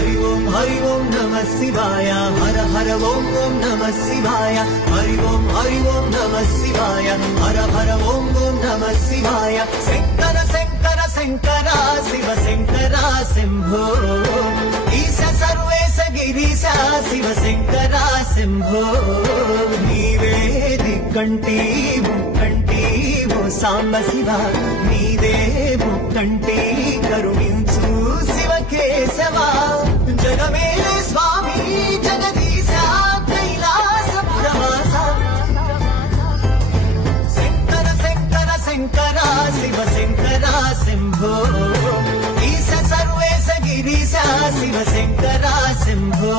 हरि ओम नमः शिवाय हर हर ओम ओम नमः शिवाय हरि ओम नमः शिवाय हर हर ओम ओम नमः शिवाय शंकर शंकर शंकर शिव शंकर शंभो ईश सर्वेश गिरीश शिव शंकर शंभो नीवे दिक्कंटी मुक्कंटी वो सांब शिव नीवे मुक्कंटी करुणिंचु शिव केशवा जगमेले स्वामी जगदीश कैलासपुरवास शंकर शंकर शंकर शिव शंकर शंभो ईश सर्वेश गिरीश शिव शंकर शंभो